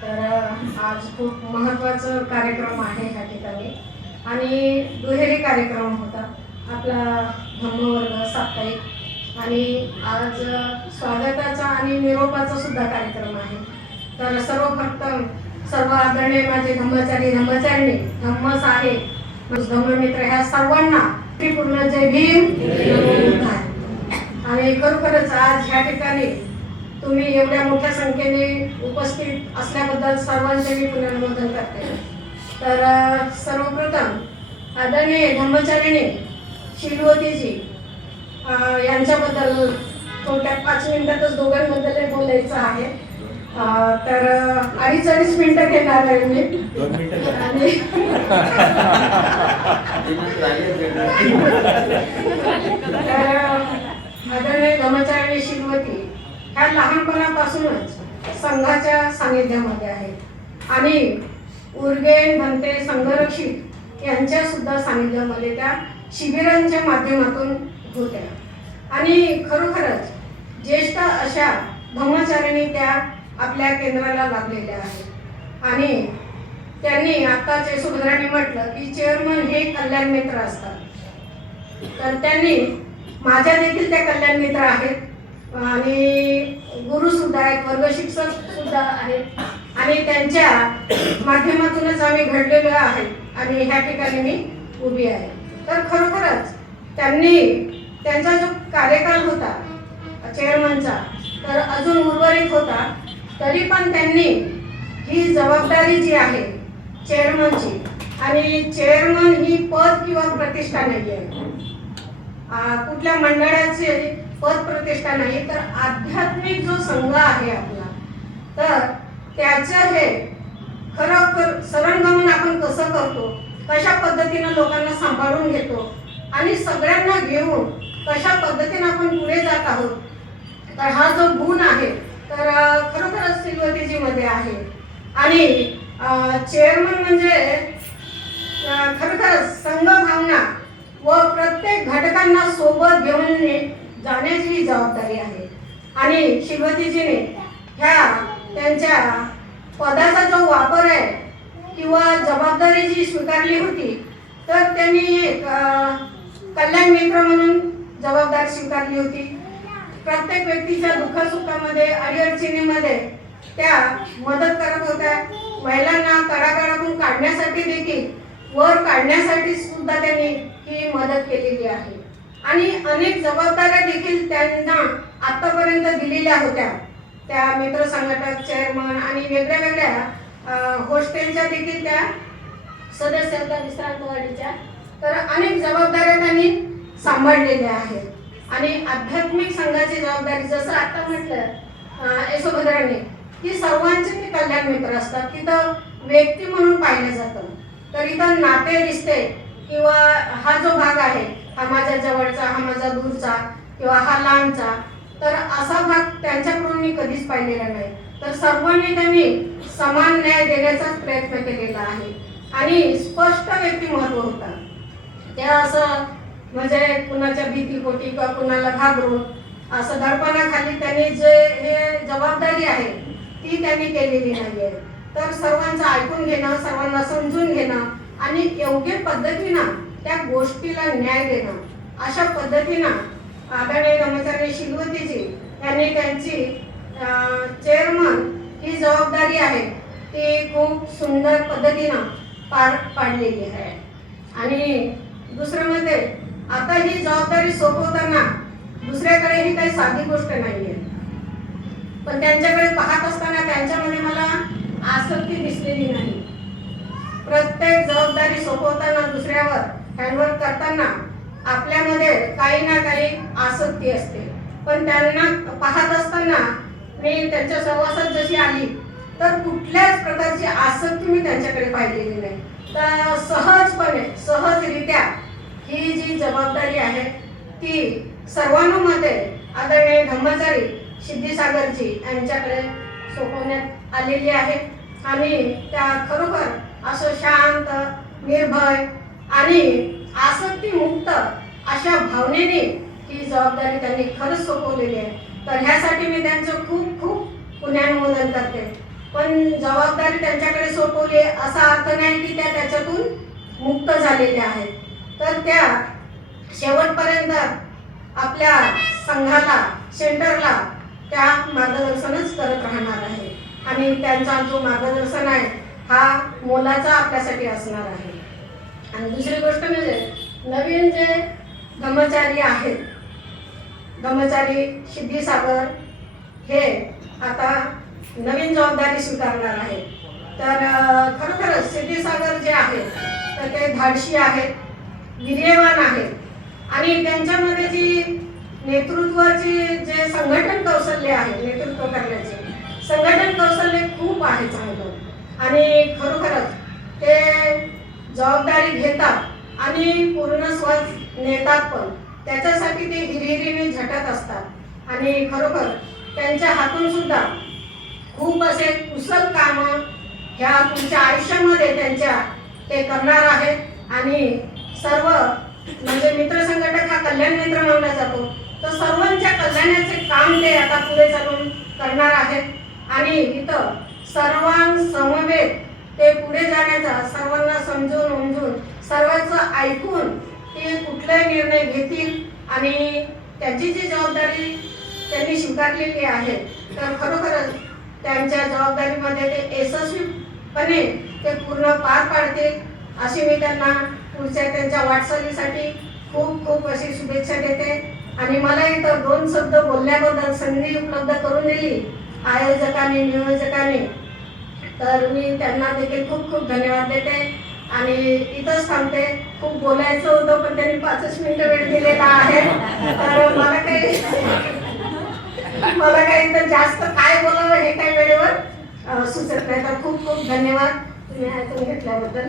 तर आज खूप महत्त्वाचं कार्यक्रम आहे ह्या ठिकाणी. आणि दुहेरी कार्यक्रम होता आपला धम्मवर्ग साप्ताहिक आणि आज स्वागताचा आणि निरोपाचा सुद्धा कार्यक्रम आहे. तर सर्वप्रथम सर्व आदरणीय माझे धम्मचारी धम्मचारिणी धम्म साहेब धम्ममित्र ह्या सर्वांना पूर्ण जय भीम. आणि खरोखरच आज ह्या ठिकाणी तुम्ही एवढ्या मोठ्या संख्येने उपस्थित असल्याबद्दल सर्वांचे मी पुनर्नोंदन करते. तर सर्वप्रथम आदरणीय धम्मचारिणी शिलवतीजी यांच्याबद्दल थोड्यात पाच मिनिटातच दोघांबद्दल बोलायचं आहे. तर अडीच अडीच मिनिटं घेणार आहे मी. आणि तर आदरणीय धर्मचारिणी शिलवती ह्या लहानपणापासूनच संघाच्या सानिध्यामध्ये आहेत आणि उर्गेन भंते संघरक्षित यांच्यासुद्धा सानिध्यामध्ये त्या शिबिरांच्या माध्यमातून होत्या. आणि खरोखरच ज्येष्ठ अशा धर्मचारिणी त्या आपल्या केंद्राला लाभलेल्या आहेत. आणि त्यांनी आत्ता सुभद्रांनी म्हटलं की चेअरमन हे कल्याण मित्र असतात. तर त्यांनी माझ्या देखील त्या कल्याण मित्र आहेत. आणि गुरु सुद्धा आहेत वर्ग शिक्षक सुद्धा आहेत. आणि त्यांच्या माध्यमातूनच आम्ही घडलेलो आहे आणि ह्या ठिकाणी मी उभी आहे. तर खरोखरच त्यांनी त्यांचा जो कार्यकाल होता चेअरमनचा तर अजून उर्वरित होता तरी पण त्यांनी ही जबाबदारी जी आहे चेअरमनची आणि चेअरमन ही पद किंवा प्रतिष्ठा नाही आहे कुठल्या मंडळाचे पद प्रतिष्ठा नाही तर आध्यात्मिक जो संघ आहे आपला तर त्याचं हे खरं सरंगमन आपण कसं करतो? कशा पद्धतीनं लोकांना सांभाळून घेतो? आणि सगळ्यांना घेऊन कशा पद्धतीनं आपण पुढे जात आहोत? तर हा जो गुण आहे तर खरोखरच सिल्वतीजीमध्ये आहे. आणि चेअरमन म्हणजे खरोखर खरोखरच संघ भावना व प्रत्येक घटकांना सोबत घेऊन जाण्याची ही जबाबदारी आहे. आणि श्रीमतीजीने ह्या त्यांच्या पदाचा जो वापर आहे किंवा जबाबदारी जी स्वीकारली होती तर त्यांनी एक कल्याण मित्र म्हणून जबाबदारी स्वीकारली होती. प्रत्येक व्यक्तीच्या दुःखसुखामध्ये अडीअडचणीमध्ये त्या मदत करत होत्या. महिलांना तळागाळातून काढण्यासाठी देखील वर काढण्यासाठी सुद्धा त्यांनी ही मदत केलेली आहे. आणि अनेक जबाबदाऱ्या देखील त्यांना आतापर्यंत दिलेल्या होत्या. त्या मित्र संघटक चेअरमन आणि वेगळ्या वेगळ्या अ, हॉस्टेलच्या देखील त्या सदस्य होत्या विश्रांतवाडीच्या तर अनेक जबाबदाऱ्या त्यांनी सांभाळलेल्या आहेत. आणि आध्यात्मिक संघाची जबाबदारी जसं आता म्हटलं यशोभद्राने की सर्वांचे ते कल्याण मित्र असतात. तिथं व्यक्ती म्हणून पाहिलं जातं. तर इथं नाते रिश्ते किंवा हा जो भाग आहे हा माझ्या जवळचा हा माझा दूरचा किंवा हा लांबचा तर असा भाग त्यांच्याकडून मी कधीच पाहिलेला नाही. तर सर्वांनी त्यांनी समान न्याय देण्याचाच प्रयत्न केलेला आहे. आणि स्पष्ट व्यक्तिमत्व होता. त्या असं म्हणजे कुणाच्या भीतीपोटी किंवा कुणाला घाबरून असं दडपणाखाली त्यांनी जे हे जबाबदारी आहे ती त्यांनी केलेली नाही आहे तर सर्वांचं ऐकून घेणं सर्वांना समजून घेणं आणि योग्य पद्धतीनं त्या गोष्टीला न्याय देणं. अशा पद्धतीनं आदरणीय कर्मचारी शिलवतीजी यांनी त्यांची चेअरमन ही जबाबदारी आहे ती खूप सुंदर पद्धतीनं पार पाडलेली आहे. आणि दुसरं म्हणजे आता ही जबाबदारी सोपवताना दुसऱ्याकडे ही काही साधी गोष्ट नाही आहे पण त्यांच्याकडे पाहत असताना त्यांच्यामध्ये मला आसक्ती दिसलेली नाही. प्रत्येक जबाबदारी सोपवताना दुसऱ्यावर हँडवर्क करताना आपल्यामध्ये काही ना काही आसक्ती असते. पण त्यांना पाहत असताना मी त्यांच्या सहवासात जशी आली तर कुठल्याच प्रकारची आसक्ती मी त्यांच्याकडे पाहिलेली नाही. तर सहजपणे सहजरित्या ही जी जबाबदारी आहे ती सर्वांमध्ये आदरणीय धम्मचारी सिद्धीसागरजी यांच्याकडे सोपवण्यात आलेली आहे. आणि त्या खरोखर असं शांत निर्भय आणि आसक्तीमुक्त अशा भावनेने ही जबाबदारी त्यांनी खरंच सोपवलेली आहे. तर ह्यासाठी मी त्यांचं खूप खूप पुण्या पण जबाबदारी त्यांच्याकडे सोपवली असा अर्थ नाही की त्या त्याच्यातून मुक्त झालेल्या आहेत. तर त्या शेवटपर्यंत आपल्या संघाला सेंटरला त्या मार्गदर्शनच करत राहणार आहे. आणि त्यांचा जो मार्गदर्शन आहे हा मोलाचा आपल्यासाठी असणार आहे. आणि दुसरी गोष्ट म्हणजे नवीन जे ब्रह्मचारी आहेत ब्रह्मचारी सिद्धीसागर हे आता नवीन जबाबदारी स्वीकारणार आहे. तर खरोखरच सिद्धीसागर जे आहेत तर ते धाडशी आहेत वीर्यवान आहेत. आणि त्यांच्यामध्ये जी नेतृत्वाची जे संघटन कौशल्य आहे नेतृत्व करण्याचे संघटन कौशल्य खूप आहे चांगलं. आणि खरोखरच ते जबाबदारी घेतात आणि पूर्ण स्वच नेतात पण. त्याच्यासाठी ते हिरिहिरीने झटत असतात. आणि खरोखर त्यांच्या हातून सुद्धा खूप असे कुशल कामं ह्या तुमच्या आयुष्यामध्ये त्यांच्या ते करणार आहेत. आणि सर्व म्हणजे मित्र संघटक हा कल्याण मित्र मानला जातो. तर सर्वांच्या कल्याणाचे काम ते आता पुढे चालून करणार आहेत. आणि इथं सर्वांसमवेत ते पुढे जाण्याचा सर्वांना समजून उमजून सर्वांचं ऐकून ते कुठलाही निर्णय घेतील आणि त्यांची जी जबाबदारी त्यांनी स्वीकारलेली आहे तर खरोखरच त्यांच्या जबाबदारीमध्ये ते यशस्वीपणे ते पूर्ण पार पाडतील अशी मी त्यांना पुढच्या त्यांच्या वाटचालीसाठी खूप खूप अशी शुभेच्छा देते. आणि मला इथं दोन शब्द बोलण्याबद्दल संधी उपलब्ध करून दिली. आयोजकांनी नियोजकांनी तर मी त्यांना देखील खूप खूप धन्यवाद देते. आणि इथंच थांबते. खूप बोलायचं होतं पण त्यांनी पाचच मिनिटं वेळ दिलेला आहे. तर मला काही मला काही तर जास्त काय बोलावं हे काही वेळेवर सुचत नाही. तर खूप खूप धन्यवाद. तुम्ही ऐकून घेतल्याबद्दल.